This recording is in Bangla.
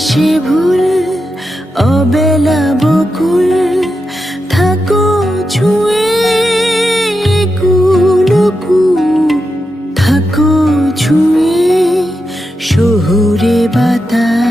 সে ভুল অবেলা বকুল থাকো ছুঁয়ে কুলকুল থাকো ছুঁয়ে শহুরে বাতাস